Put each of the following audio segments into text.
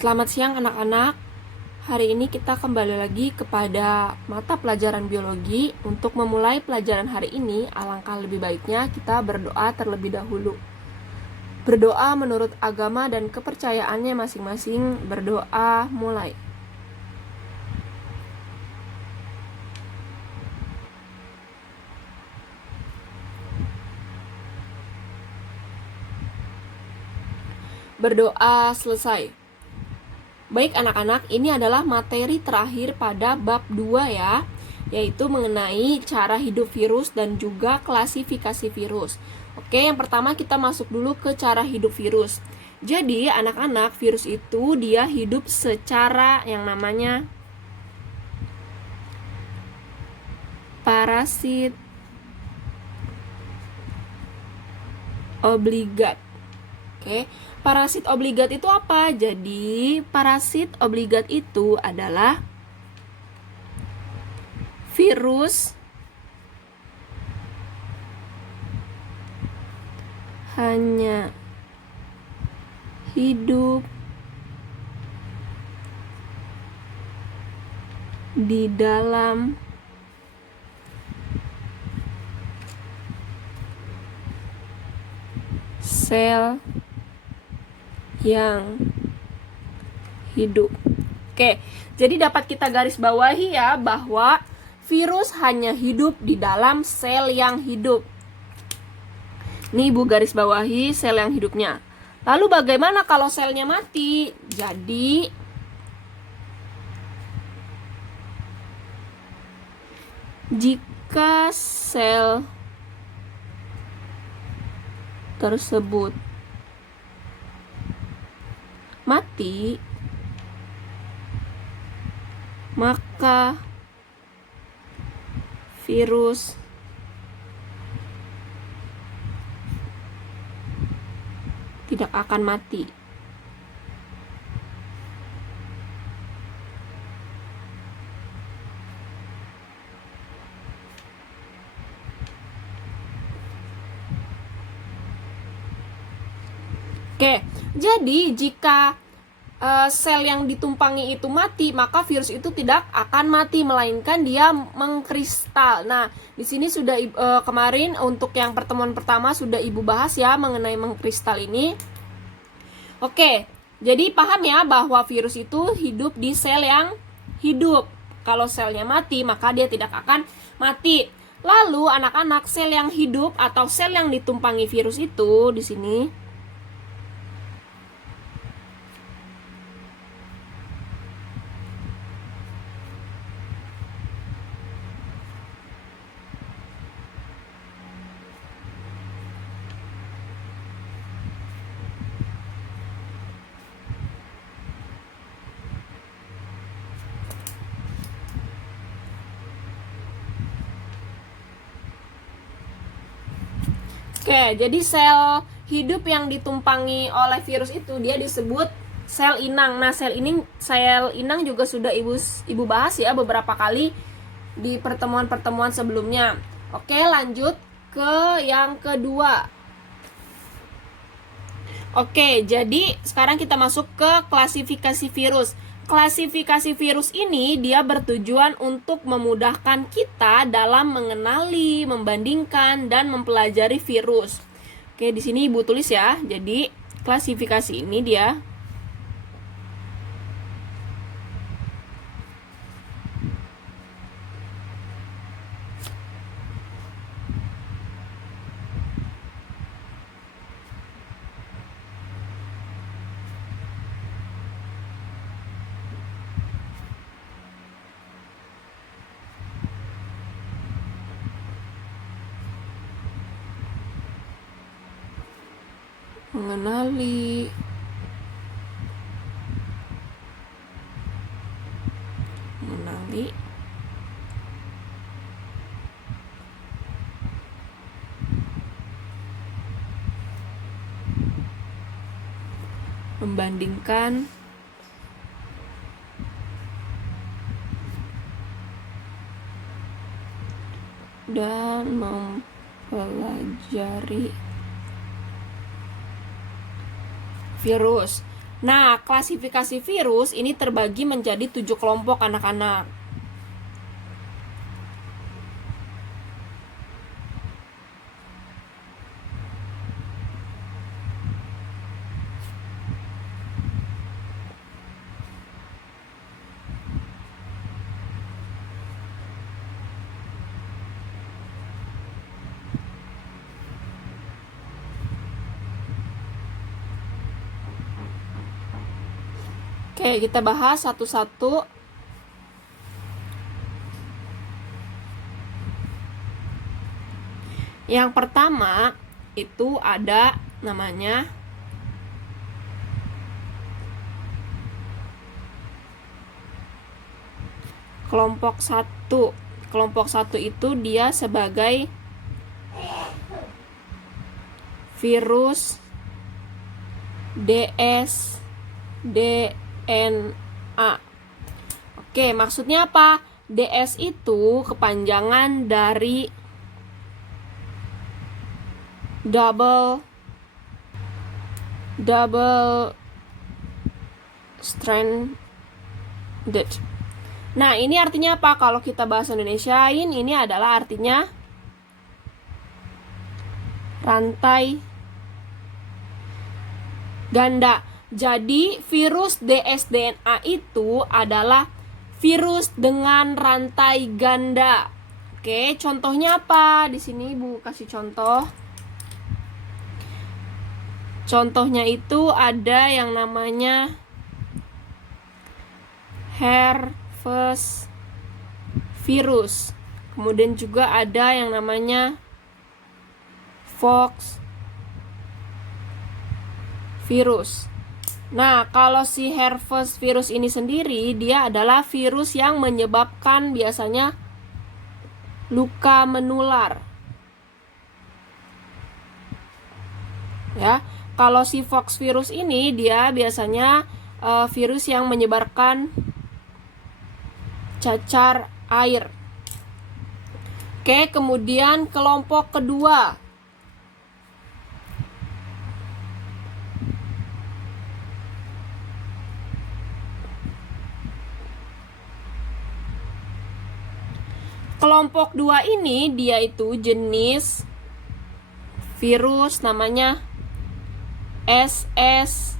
Selamat siang anak-anak. Hari ini kita kembali lagi kepada mata pelajaran biologi. Untuk memulai pelajaran hari ini, alangkah lebih baiknya kita berdoa terlebih dahulu. Berdoa menurut agama dan kepercayaannya masing-masing. Berdoa mulai. Berdoa selesai. Baik anak-anak, ini adalah materi terakhir pada bab 2 ya, yaitu mengenai cara hidup virus dan juga klasifikasi virus. Oke, yang pertama kita masuk dulu ke cara hidup virus. Jadi anak-anak, virus itu dia hidup secara yang namanya parasit obligat. Oke, parasit obligat itu apa? Jadi, parasit obligat itu adalah virus hanya hidup di dalam sel yang hidup. Oke, jadi dapat kita garis bawahi ya bahwa virus hanya hidup di dalam sel yang hidup. Nih Ibu garis bawahi sel yang hidupnya. Lalu bagaimana kalau selnya mati? Jadi jika sel tersebut mati, maka virus tidak akan mati. Oke, jadi jika sel yang ditumpangi itu mati, maka virus itu tidak akan mati, melainkan dia mengkristal. Nah, di sini sudah kemarin untuk yang pertemuan pertama sudah Ibu bahas ya mengenai mengkristal ini. Oke, jadi paham ya bahwa virus itu hidup di sel yang hidup. Kalau selnya mati, maka dia tidak akan mati. Lalu anak-anak, sel yang hidup atau sel yang ditumpangi virus itu di sini Oke, jadi sel hidup yang ditumpangi oleh virus itu dia disebut sel inang. Nah, sel inang juga sudah Ibu bahas ya beberapa kali di pertemuan-pertemuan sebelumnya. Oke, lanjut ke yang kedua. Oke, jadi sekarang kita masuk ke klasifikasi virus. Klasifikasi virus ini dia bertujuan untuk memudahkan kita dalam mengenali, membandingkan, dan mempelajari virus. Oke, di sini Ibu tulis ya. Jadi, klasifikasi ini dia mengenali, membandingkan, dan mempelajari virus. Nah, klasifikasi virus ini terbagi menjadi 7 kelompok anak-anak. Oke, kita bahas satu-satu. Yang pertama itu ada namanya kelompok 1. Kelompok 1 itu dia sebagai virus DS DNA. Oke, maksudnya apa? DS itu kepanjangan dari double stranded. Nah, ini artinya apa? Kalau kita bahasa Indonesiain, ini adalah artinya rantai ganda. Jadi virus dsDNA itu adalah virus dengan rantai ganda. Oke, contohnya apa? Di sini Ibu kasih contoh. Contohnya itu ada yang namanya Herpes virus. Kemudian juga ada yang namanya Fox virus. Nah, kalau si herpes virus ini sendiri, dia adalah virus yang menyebabkan biasanya luka menular. Ya, kalau si Fox virus ini, dia biasanya virus yang menyebarkan cacar air. Oke, kemudian kelompok kedua. Kelompok 2 ini dia itu jenis virus namanya ssDNA.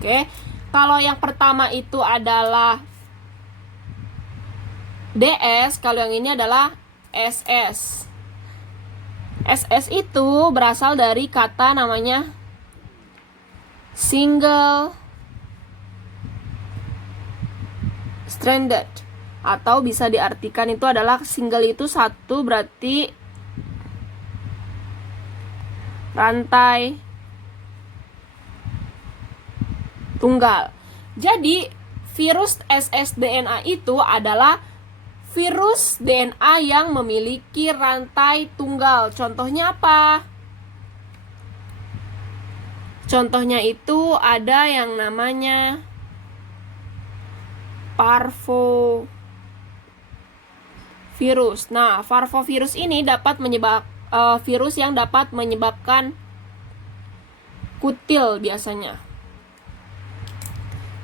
Oke, kalau yang pertama itu adalah DS, kalau yang ini adalah SS. SS itu berasal dari kata namanya single stranded, atau bisa diartikan itu adalah single itu satu, berarti rantai tunggal. Jadi virus ssDNA itu adalah virus DNA yang memiliki rantai tunggal. Contohnya apa? Contohnya itu ada yang namanya parvovirus. Nah, parvovirus ini dapat virus yang dapat menyebabkan kutil biasanya.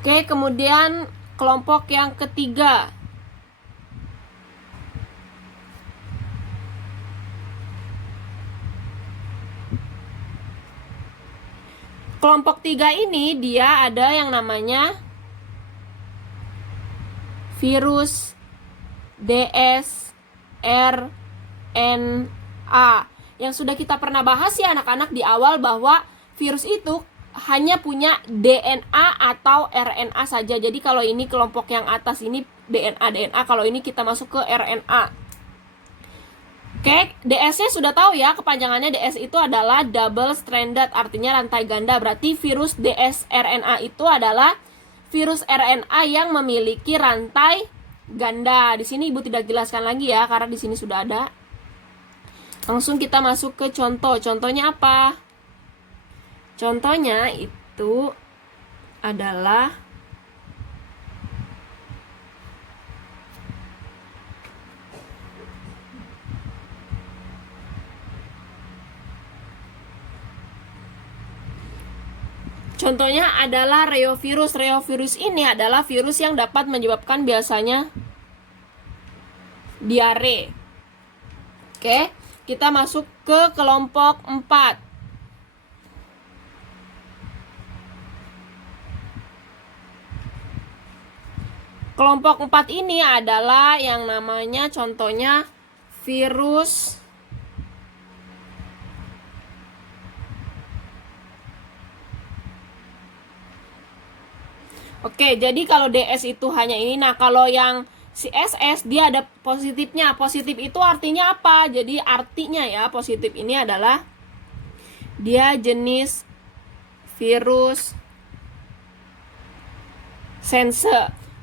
Oke, kemudian kelompok yang ketiga. Kelompok 3 ini dia ada yang namanya virus dsRNA yang sudah kita pernah bahas ya anak-anak di awal, bahwa virus itu hanya punya DNA atau RNA saja. Jadi kalau ini kelompok yang atas ini DNA, kalau ini kita masuk ke RNA. Oke, DS-nya sudah tahu ya, kepanjangannya DS itu adalah double stranded, artinya rantai ganda. Berarti virus dsRNA itu adalah virus RNA yang memiliki rantai ganda. Di sini Ibu tidak jelaskan lagi ya, karena di sini sudah ada. Langsung kita masuk ke contoh. Contohnya apa? Contohnya itu adalah Contohnya adalah reovirus. Reovirus ini adalah virus yang dapat menyebabkan biasanya diare. Oke, kita masuk ke kelompok 4. Kelompok 4 ini adalah yang namanya contohnya virus Oke, jadi kalau DS itu hanya ini. Nah, kalau yang si SS dia ada positifnya. Positif itu artinya apa? Jadi artinya ya, positif ini adalah dia jenis virus sense.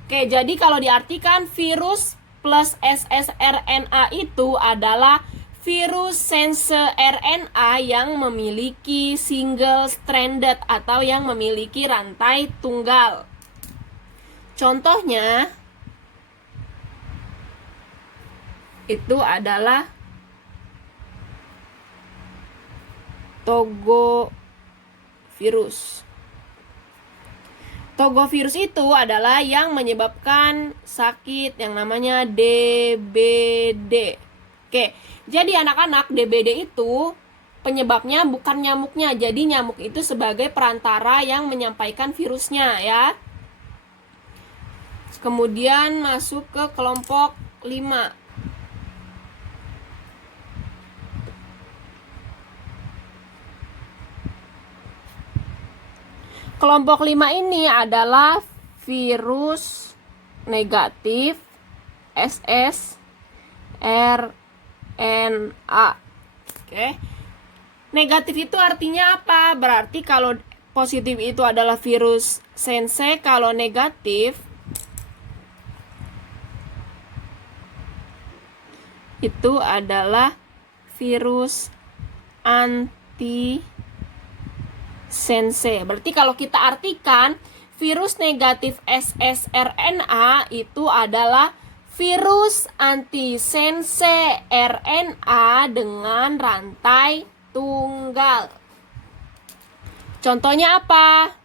Oke, jadi kalau diartikan virus plus ssRNA itu adalah virus sense RNA yang memiliki single stranded atau yang memiliki rantai tunggal. Contohnya itu adalah togovirus. Togovirus itu adalah yang menyebabkan sakit yang namanya DBD. Oke, jadi anak-anak, DBD itu penyebabnya bukan nyamuknya. Jadi nyamuk itu sebagai perantara yang menyampaikan virusnya ya. Kemudian masuk ke kelompok 5. Kelompok 5 ini adalah virus negatif ssRNA. Oke. Negatif itu artinya apa? Berarti kalau positif itu adalah virus sense, kalau negatif itu adalah virus anti sense. Berarti kalau kita artikan virus negatif ssRNA itu adalah virus anti sense RNA dengan rantai tunggal. Contohnya apa?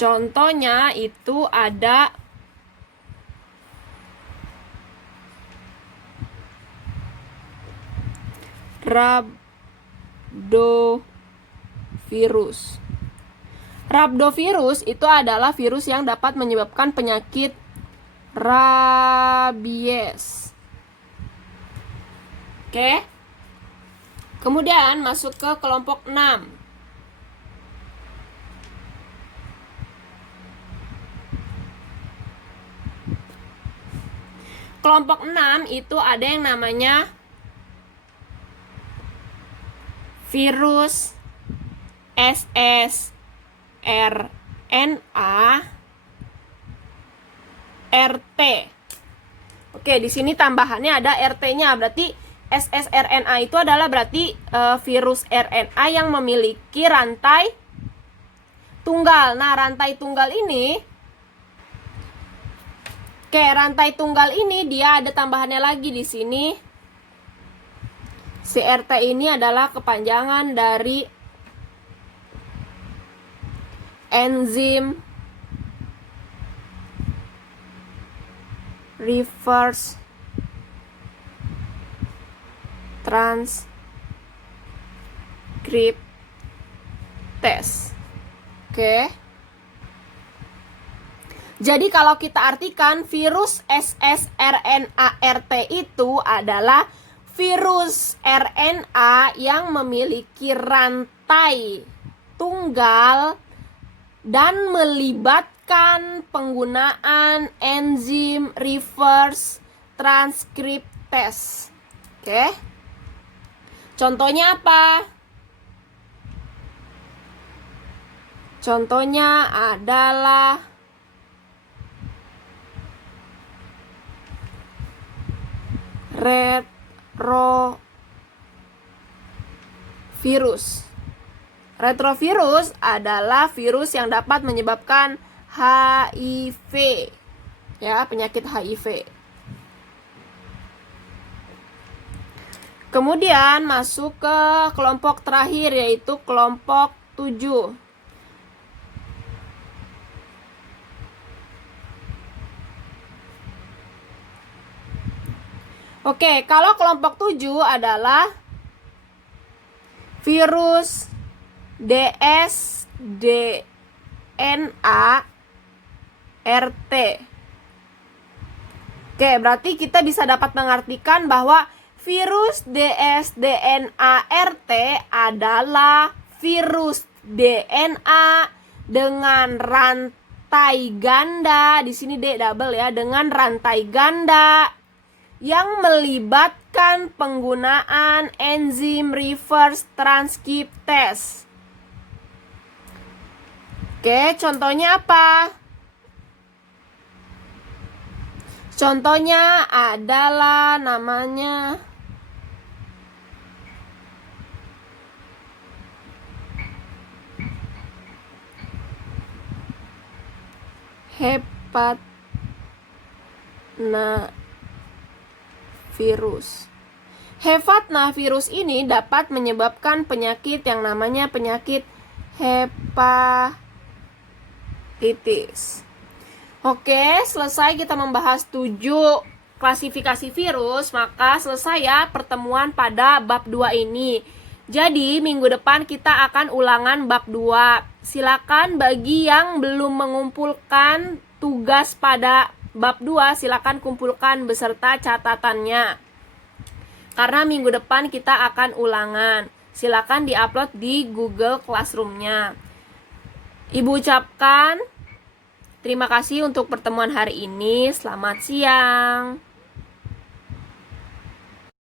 Contohnya itu ada Rhabdovirus. Rhabdovirus itu adalah virus yang dapat menyebabkan penyakit rabies. Oke. Kemudian masuk ke kelompok 6. Kelompok 6 itu ada yang namanya virus ssRNA RT. Oke, di sini tambahannya ada RT-nya. Berarti ssRNA itu adalah berarti virus RNA yang memiliki rantai tunggal. Nah, rantai tunggal ini rantai tunggal ini dia ada tambahannya lagi di sini. CRT ini adalah kepanjangan dari enzim reverse transcriptase. Oke. Jadi kalau kita artikan virus ssRNA-RT itu adalah virus RNA yang memiliki rantai tunggal dan melibatkan penggunaan enzim reverse transcriptase. Oke. Contohnya apa? Contohnya adalah retrovirus. Retrovirus adalah virus yang dapat menyebabkan HIV. Ya, penyakit HIV. Kemudian masuk ke kelompok terakhir, yaitu kelompok 7. Oke, kalau kelompok 7 adalah virus DS, DNA, RT. Oke, berarti kita bisa dapat mengartikan bahwa virus DS, DNA, RT adalah virus DNA dengan rantai ganda. Di sini D double ya, dengan rantai ganda yang melibatkan penggunaan enzim reverse transkriptase. Oke, contohnya apa? Contohnya adalah namanya hepatnavirus. Hepatnavirus ini dapat menyebabkan penyakit yang namanya penyakit hepatitis. Oke, selesai kita membahas 7 klasifikasi virus, maka selesai ya pertemuan pada bab 2 ini. Jadi, minggu depan kita akan ulangan bab 2. Silakan bagi yang belum mengumpulkan tugas pada bab 2, silakan kumpulkan beserta catatannya. Karena minggu depan kita akan ulangan. Silakan diupload di Google Classroom-nya. Ibu ucapkan terima kasih untuk pertemuan hari ini. Selamat siang.